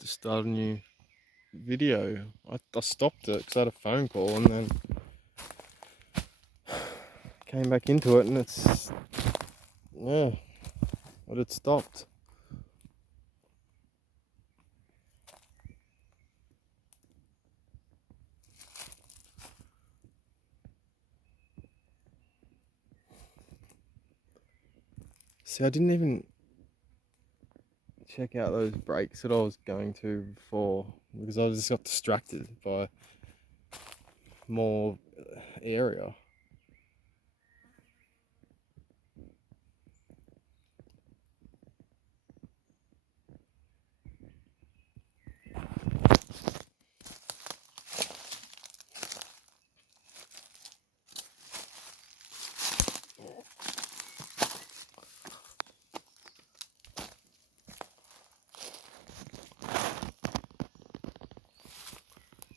to start a new video. I stopped it because I had a phone call and then came back into it and it's, yeah, but it stopped. See, I didn't even check out those breaks that I was going to before because I just got distracted by more area.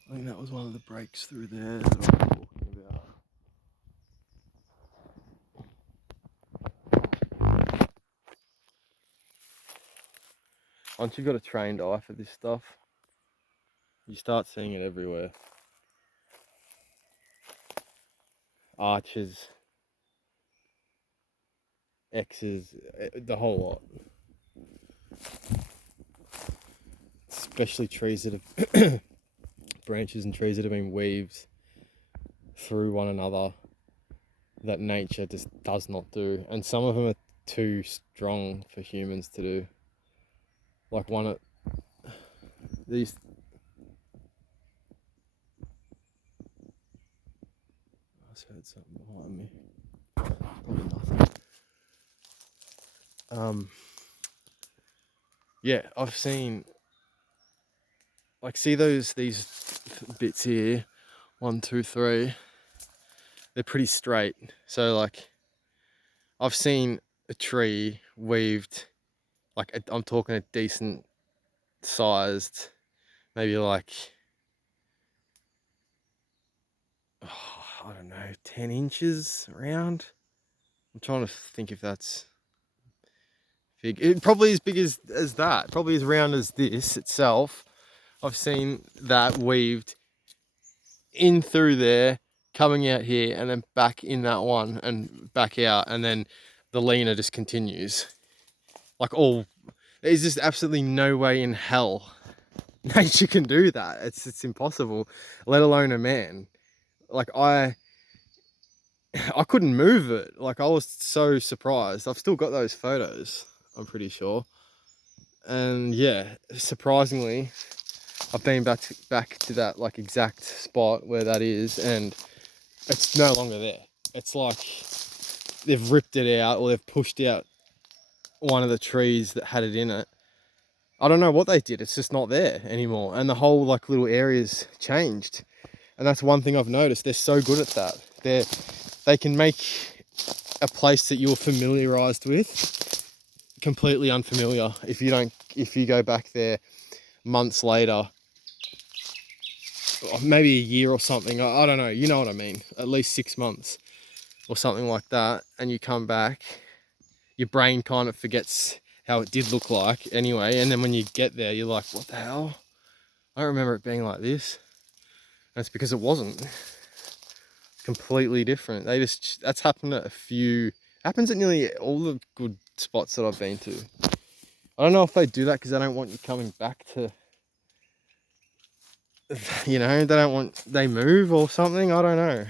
I think that was one of the breaks through there that I was talking about. Once you've got a trained eye for this stuff, you start seeing it everywhere. Arches, X's, the whole lot. Especially trees that have branches and trees that have been weaved through one another that nature just does not do, and some of them are too strong for humans to do. Like one of these, I just heard something behind me. Probably nothing. Yeah, I've seen, like, see these bits here, 1, 2, 3. They're pretty straight. So like, I've seen a tree weaved, like I'm talking a decent sized, maybe like, oh, I don't know, 10 inches around. I'm trying to think if that's big. It probably as big as that, probably as round as this itself. I've seen that weaved in through there, coming out here, and then back in that one and back out, and then the leaner just continues. Like, all, there's just absolutely no way in hell nature can do that. It's impossible, let alone a man. Like, I couldn't move it. Like, I was so surprised. I've still got those photos, I'm pretty sure. And yeah, surprisingly, I've been back to that like exact spot where that is, and it's no longer there. It's like they've ripped it out, or they've pushed out one of the trees that had it in it. I don't know what they did. It's just not there anymore, and the whole like little area's changed. And that's one thing I've noticed. They're so good at that. They can make a place that you're familiarized with completely unfamiliar if you go back there months later, or maybe a year or something. I don't know. You know what I mean? At least 6 months or something like that, and you come back, your brain kind of forgets how it did look like anyway, and then when you get there, you're like, what the hell? I don't remember it being like this. And it's because it wasn't. Completely different. That's happened at happens at nearly all the good spots that I've been to. I don't know if they do that because they don't want you coming back to, you know, they move or something. I don't know.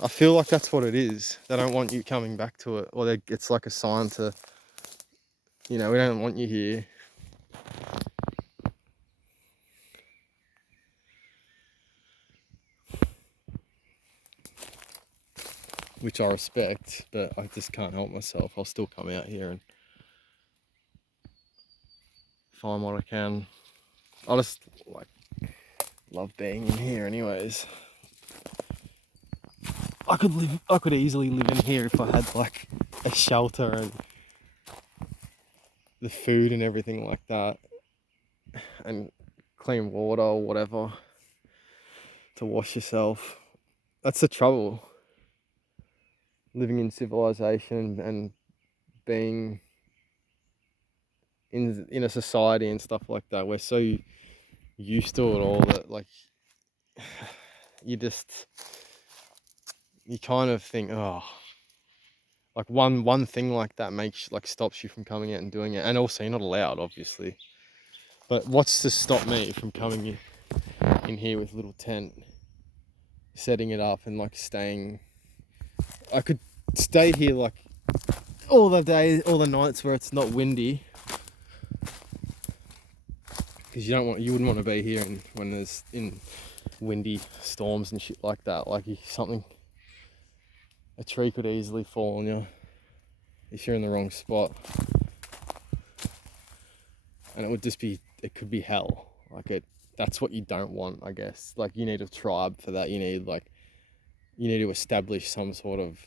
I feel like that's what it is. They don't want you coming back to it, or it's like a sign to, you know, we don't want you here. Which I respect, but I just can't help myself. I'll still come out here and find what I can. I just like love being in here anyways. I could easily live in here if I had like a shelter and the food and everything like that, and clean water or whatever to wash yourself. That's the trouble, living in civilization and being in a society and stuff like that. We're so used to it all that like you kind of think, oh, like one thing like that makes like stops you from coming out and doing it. And also you're not allowed, obviously. But what's to stop me from coming in here with a little tent, setting it up and like staying? I could stay here like all the days, all the nights where it's not windy, because you wouldn't want to be here when there's in windy storms and shit like that. Like a tree could easily fall on you if you're in the wrong spot, and it could be hell. That's what you don't want, I guess. Like you need a tribe for that. You need to establish some sort of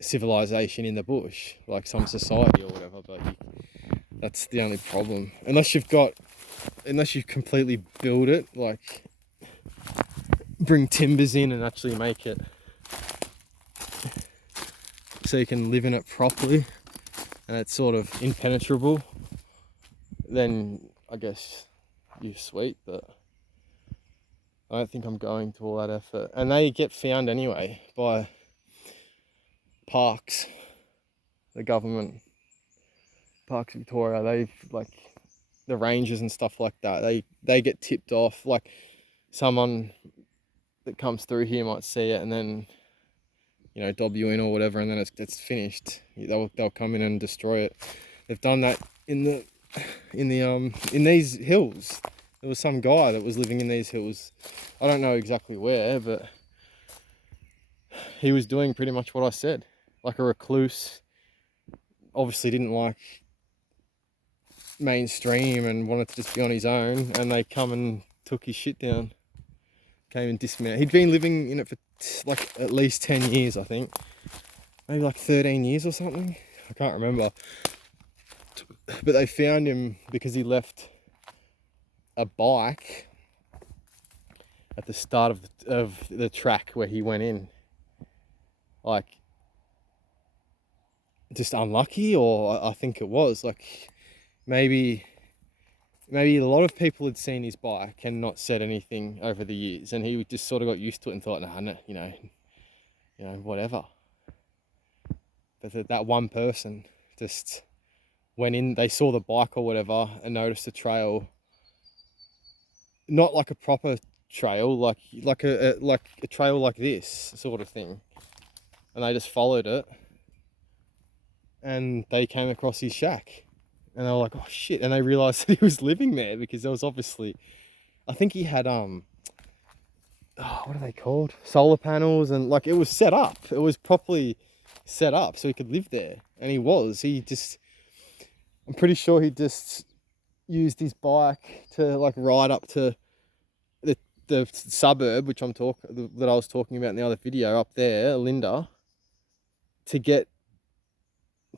civilization in the bush, like some society or whatever. But that's the only problem. Unless you completely build it, like bring timbers in and actually make it so you can live in it properly and it's sort of impenetrable, then I guess you're sweet. But I don't think I'm going to all that effort. And they get found anyway by parks, the government, Parks Victoria. They've like the rangers and stuff like that. They get tipped off. Like someone that comes through here might see it and then dob you in or whatever, and then it's finished. They'll come in and destroy it. They've done that in these hills. There was some guy that was living in these hills. I don't know exactly where, but he was doing pretty much what I said. Like a recluse. Obviously didn't like mainstream and wanted to just be on his own, and they come and took his shit down. Came and dismounted. He'd been living in it for like at least 10 years, I think. Maybe like 13 years or something. I can't remember. But they found him because he left a bike at the start of the track where he went in. Like, just unlucky, or I think it was. Like, maybe a lot of people had seen his bike and not said anything over the years, and he just sort of got used to it and thought, nah, whatever. But that one person just went in, they saw the bike or whatever and noticed a trail, not like a proper trail, like a trail like this sort of thing, and they just followed it, and they came across his shack, and they were like, oh shit, and they realized that he was living there because there was obviously, I think he had what are they called, solar panels, and like it was set up, it was properly set up so he could live there. And I'm pretty sure he just used his bike to like ride up to the suburb, which that I was talking about in the other video up there, Linda, to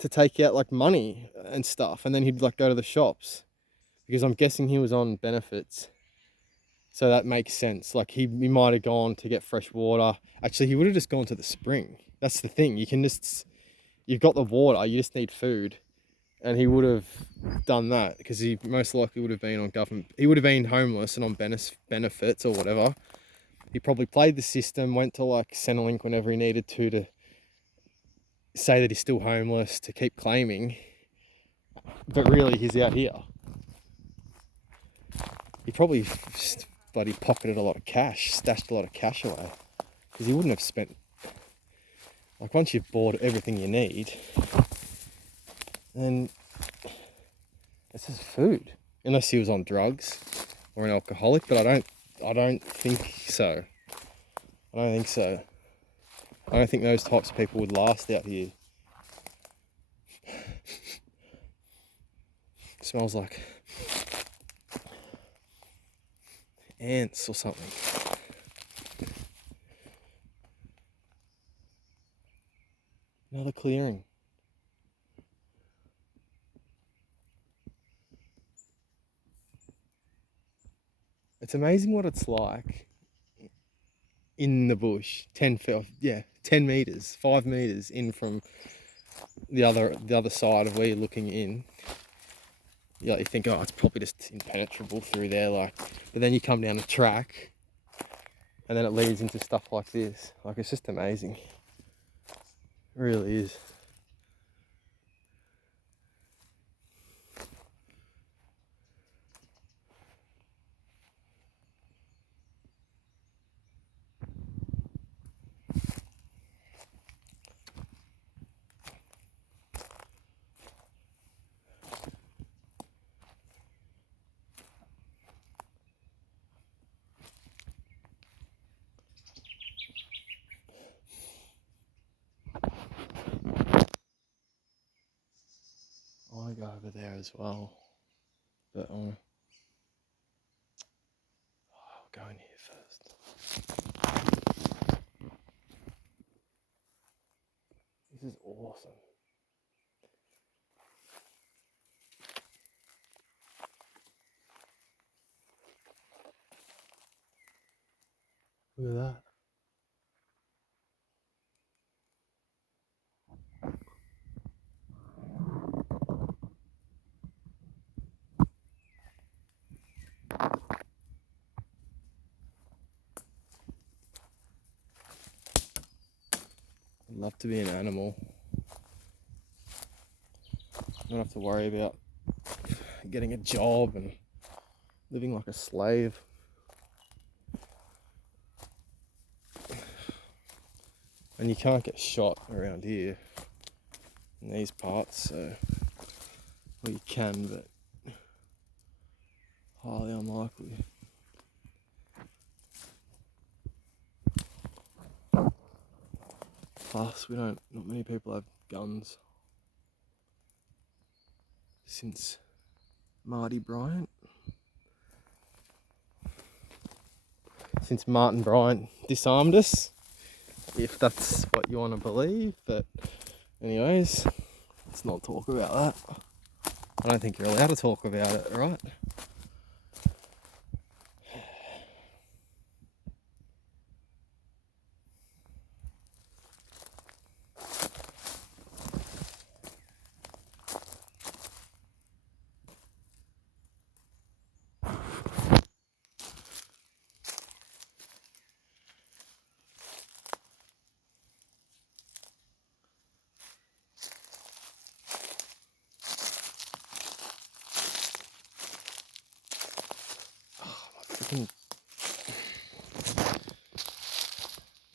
take out like money and stuff, and then he'd like go to the shops, because I'm guessing he was on benefits, so that makes sense. Like he might have gone to get fresh water. Actually, he would have just gone to the spring. That's the thing, you've got the water, you just need food. And he would have done that because he most likely would have been on government. He would have been homeless and on benefits or whatever. He probably played the system, went to like Centrelink whenever he needed to say that he's still homeless, to keep claiming. But really, he's out here. He probably bloody pocketed a lot of cash, stashed a lot of cash away, because he wouldn't have spent. Like once you've bought everything you need, then it's just food. Unless he was on drugs or an alcoholic, but I don't think so. I don't think those types of people would last out here. It smells like ants or something. Another clearing. It's amazing what it's like in the bush, 10 meters, 5 meters in from the other side of where you're looking in, you think, oh, it's probably just impenetrable through there, like. But then you come down the track, and then it leads into stuff like this. Like, it's just amazing. It really is. I want to go over there as well, but I'll go in here first. This is awesome. Look at that. I'd love to be an animal. I don't have to worry about getting a job and living like a slave. And you can't get shot around here in these parts, so, well, you can, but highly unlikely. Plus, not many people have guns since Marty Bryant. Since Martin Bryant disarmed us, if that's what you want to believe. But anyways, let's not talk about that. I don't think you're allowed to talk about it, right?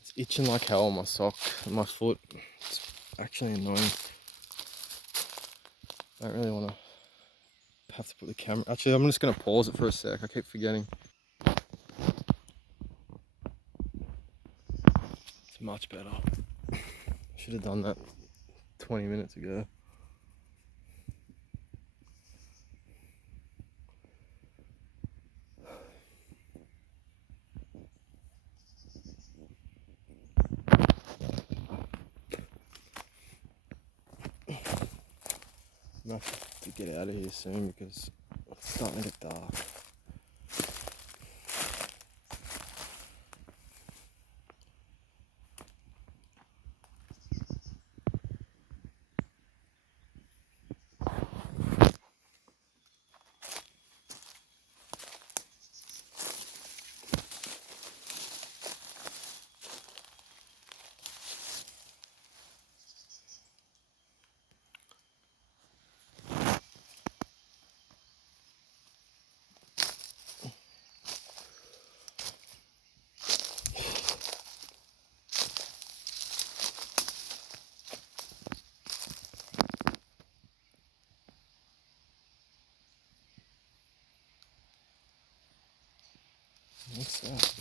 It's itching like hell on my sock, my foot. It's actually annoying. I don't really want to have to put the camera. Actually, I'm just going to pause it for a sec. I keep forgetting. It's much better. Should have done that 20 minutes ago. I'm gonna have to get out of here soon because it's starting to get dark. What's that?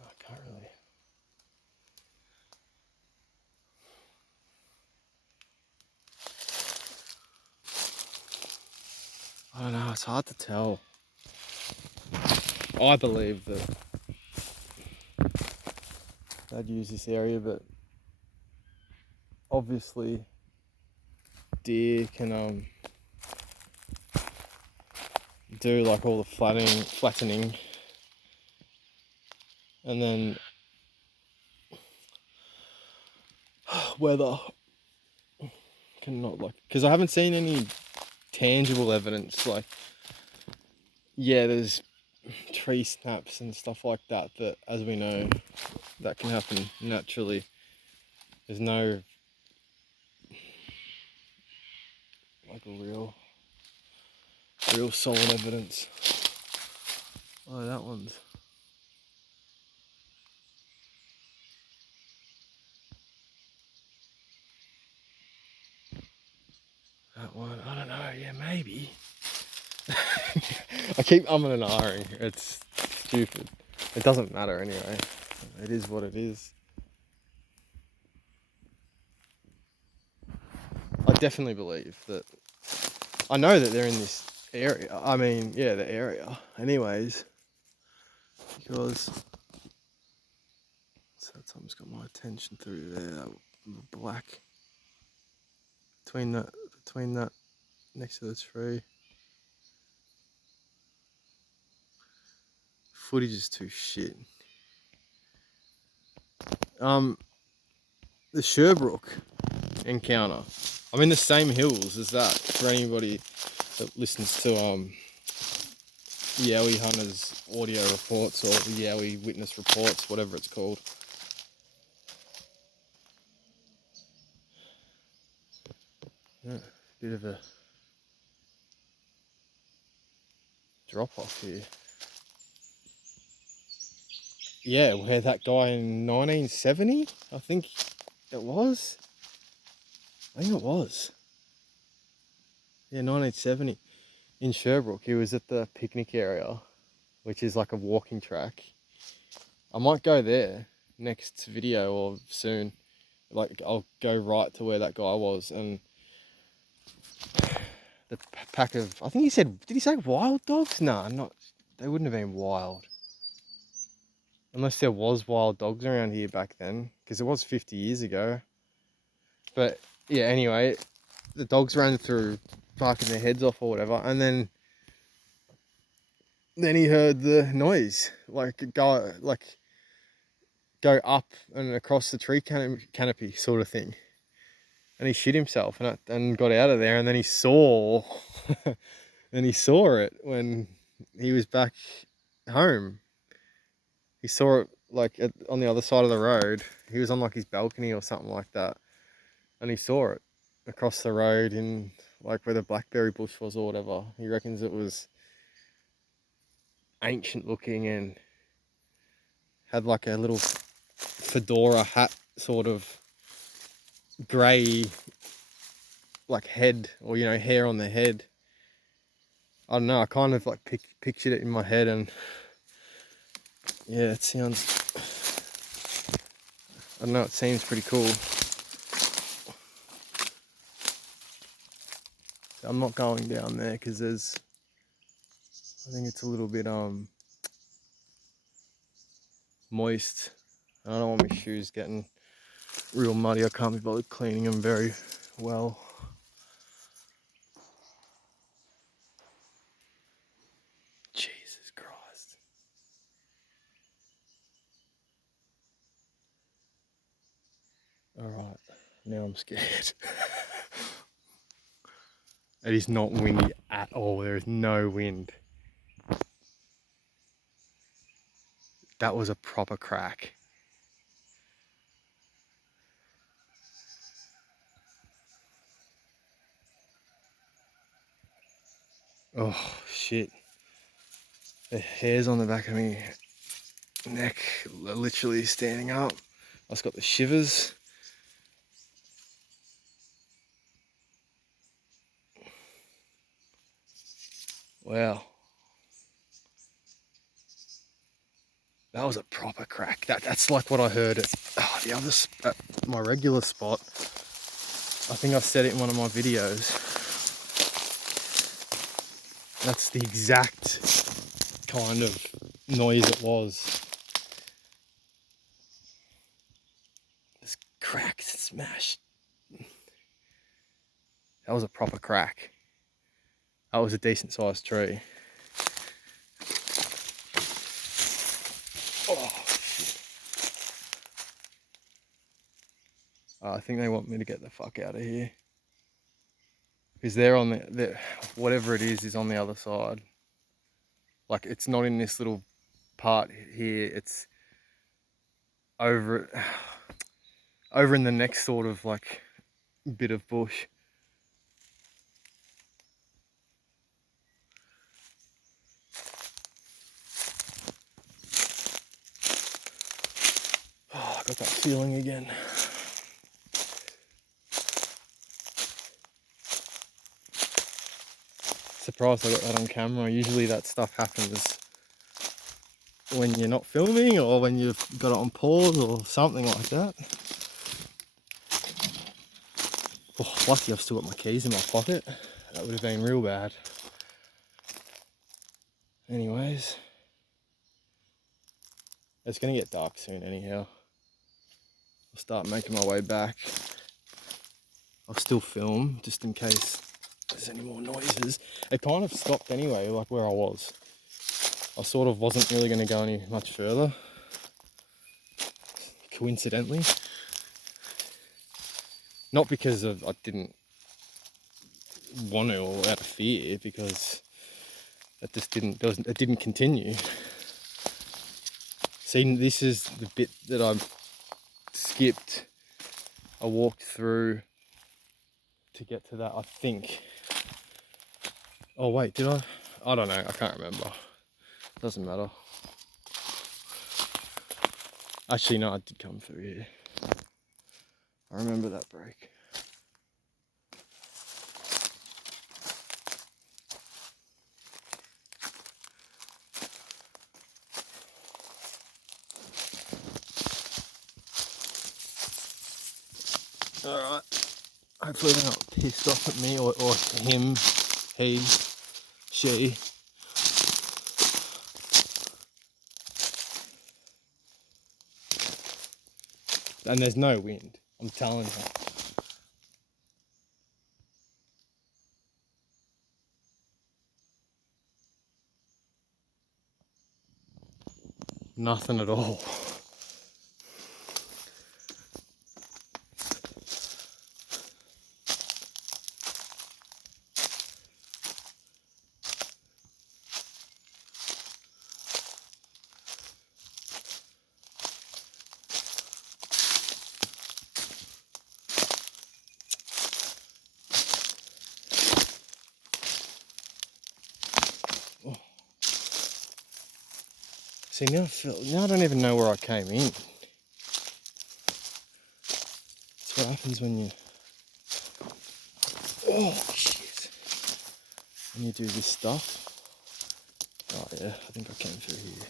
Oh, I can't really. I don't know, it's hard to tell. I believe that they'd use this area, but obviously deer can do like all the flattening And then weather cannot, like, because I haven't seen any tangible evidence, like, yeah, there's tree snaps and stuff like that, that, as we know, that can happen naturally. There's no, like, a real solid evidence. Oh, that one's, that one, I don't know, yeah, maybe. I keep umming and ahhing. It's stupid. It doesn't matter anyway. It is what it is. I definitely believe that. I know that they're in this area. I mean, yeah, the area. Anyways, because so something's got my attention through there. That black between that next to the tree. Footage is too shit. The Sherbrooke encounter. I'm in the same hills as that. For anybody that listens to Yowie Hunter's audio reports or the Yowie witness reports, whatever it's called. Yeah, bit of a drop off here. Yeah, where that guy in 1970, I think it was. I think it was. Yeah, 1970 in Sherbrooke. He was at the picnic area, which is like a walking track. I might go there next video or soon. Like, I'll go right to where that guy was, and the pack of, I think he said, did he say wild dogs? Nah, not, they wouldn't have been wild. Unless there was wild dogs around here back then, because it was 50 years ago. But yeah, anyway, the dogs ran through, barking their heads off or whatever, and then he heard the noise, like go up and across the tree canopy sort of thing. And he shit himself and got out of there, and then he saw it when he was back home. He saw it like on the other side of the road. He was on like his balcony or something like that, and he saw it across the road in like where the blackberry bush was or whatever. He reckons it was ancient looking and had like a little fedora hat, sort of grey, like head, or hair on the head. I don't know, I kind of like pictured it in my head, and yeah, it sounds, I don't know, it seems pretty cool. I'm not going down there because I think it's a little bit moist. I don't want my shoes getting real muddy. I can't be bothered cleaning them very well. Jesus Christ. Alright, now I'm scared. It is not windy at all. There is no wind. That was a proper crack. Oh shit. The hairs on the back of my neck are literally standing up. I just got the shivers. Wow. That was a proper crack. That's like what I heard at the other at my regular spot. I think I've said it in one of my videos. That's the exact kind of noise it was. Just cracked and smashed. That was a proper crack. That was a decent sized tree. Oh, think they want me to get the fuck out of here. Because they're on the whatever it is on the other side. Like, it's not in this little part here, it's over in the next sort of like bit of bush. Oh, I got that feeling again. Surprised I got that on camera. Usually that stuff happens when you're not filming or when you've got it on pause or something like that. Oh, lucky I've still got my keys in my pocket. That would have been real bad. Anyways, it's gonna get dark soon anyhow. I'll start making my way back. I'll still film just in case there's any more noises. It kind of stopped anyway, like where I was. I sort of wasn't really going to go any much further, coincidentally. Not because of I didn't want to or out of fear, because it just didn't continue. See, this is the bit that I skipped. I walked through to get to that, I think. Oh wait, did I? I don't know, I can't remember. Doesn't matter. Actually, no, I did come through here. I remember that break. Alright. Hopefully they're not pissed off at me or him, he, she. And there's no wind, I'm telling you. Nothing at all. See, now I don't even know where I came in. That's what happens when you... Oh, shit. When you do this stuff. Oh, yeah, I think I came through here.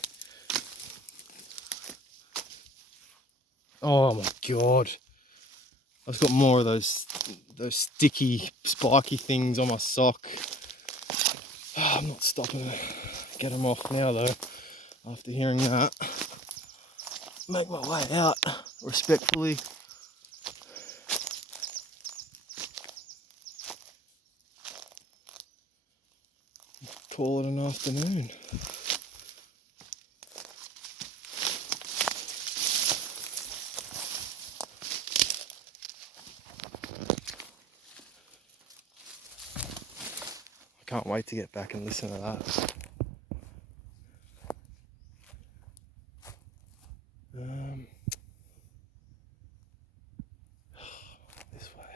Oh, my God. I've got more of those sticky, spiky things on my sock. Oh, I'm not stopping to get them off now, though. After hearing that, make my way out respectfully. Call it an afternoon. I can't wait to get back and listen to that. This way.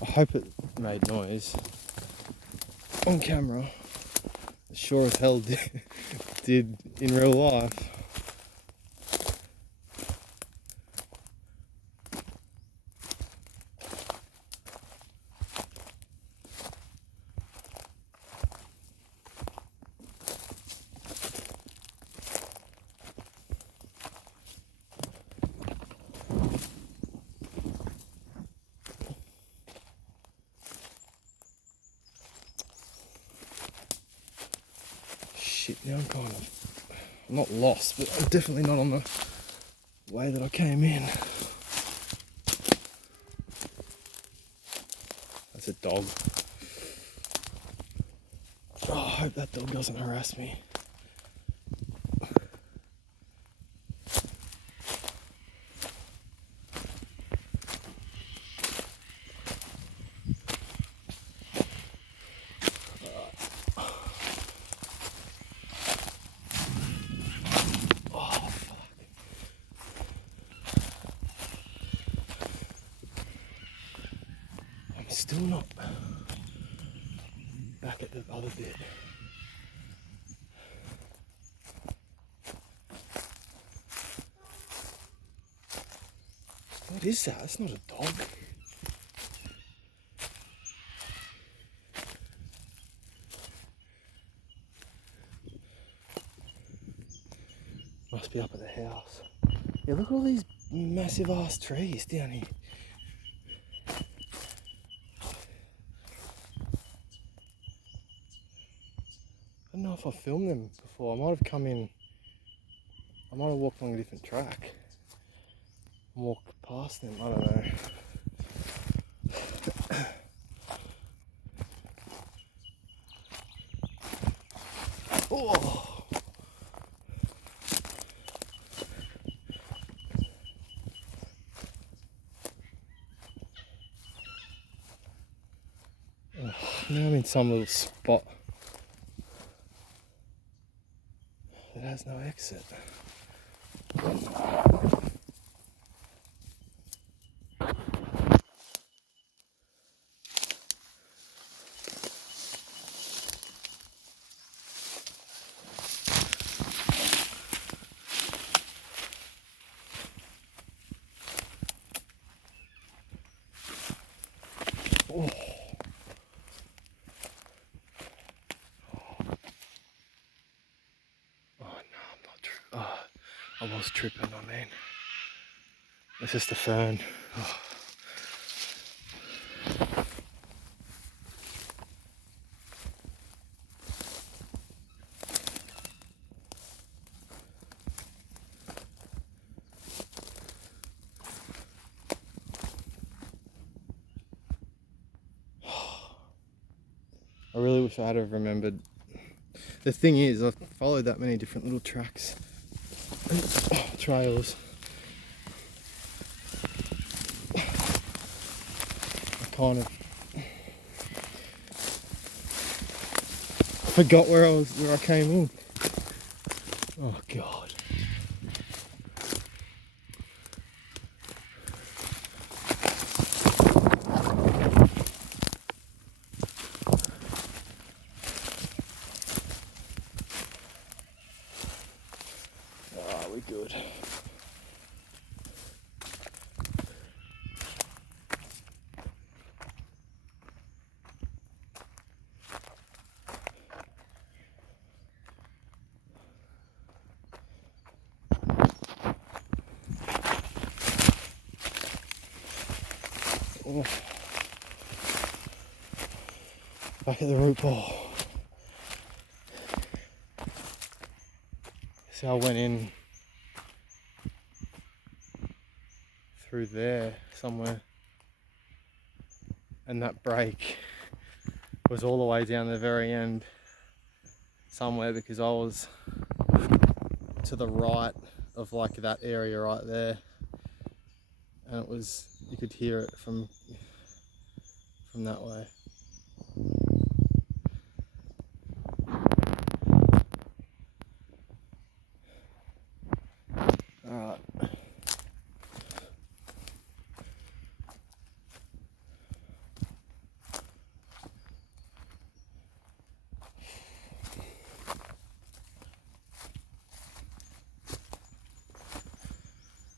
I hope it made noise on camera. It sure as hell did in real life. Shit, now I'm not lost, but I'm definitely not on the way that I came in. That's a dog. Oh, I hope that dog doesn't harass me. still not back at the other bit. What is that? That's not a dog. Must be up at the house. Yeah, look at all these massive ass trees down here. I don't know if I filmed them before. I might have come in, I might have walked along a different track and walked past them. I don't know. Oh! Now I'm in some little spot that has no exit. Oh. I was tripping, I mean. It's just a fern. Oh. I really wish I had have remembered. The thing is, I've followed that many different little tracks and trails. I kind of forgot where I came in. Oh God. Ah, we're good. Oh. Back at the root ball. So I went in through there somewhere, and that break was all the way down the very end somewhere, because I was to the right of like that area right there, and it was, you could hear it from that way. Alright.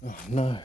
Oh no.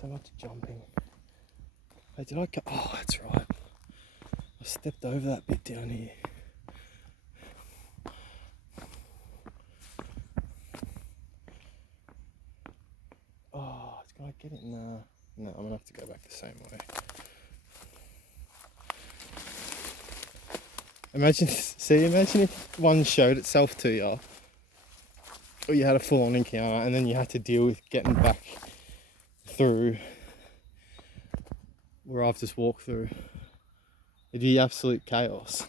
So much jumping. Hey, did I cut? Oh, that's right. I stepped over that bit down here. Oh, it's gonna get it. No, I'm gonna have to go back the same way. Imagine if one showed itself to you, or you had a full-on encounter, and then you had to deal with getting back through where I've just walked through. It'd be absolute chaos.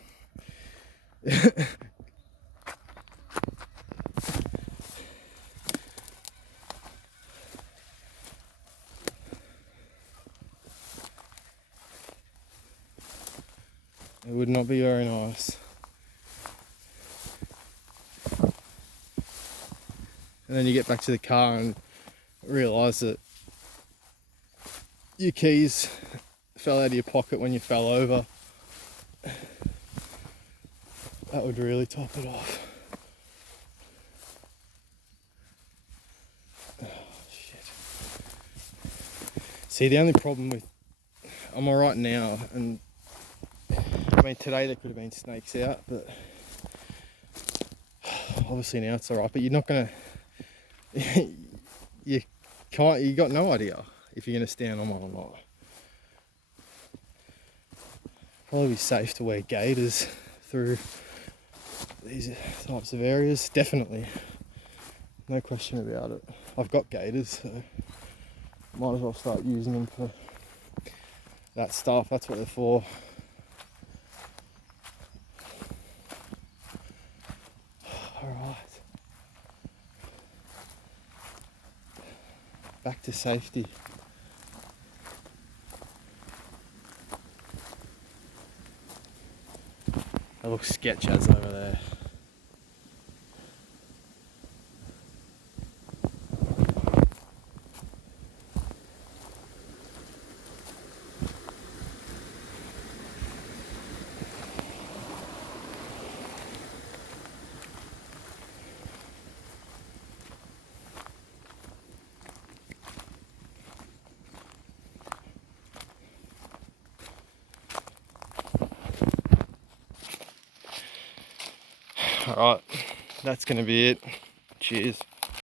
It would not be very nice. And then you get back to the car and realise that your keys fell out of your pocket when you fell over. That would really top it off. Oh, shit. See, the only problem with... I'm alright now, and I mean, today there could have been snakes out, but obviously now it's alright. But you're not gonna... you got no idea if you're gonna stand on one or not. Probably be safe to wear gaiters through these types of areas, definitely, no question about it. I've got gaiters, so might as well start using them for that stuff. That's what they're for. Alright, back to safety. That looks sketch as over there. Alright, that's going to be it. Cheers.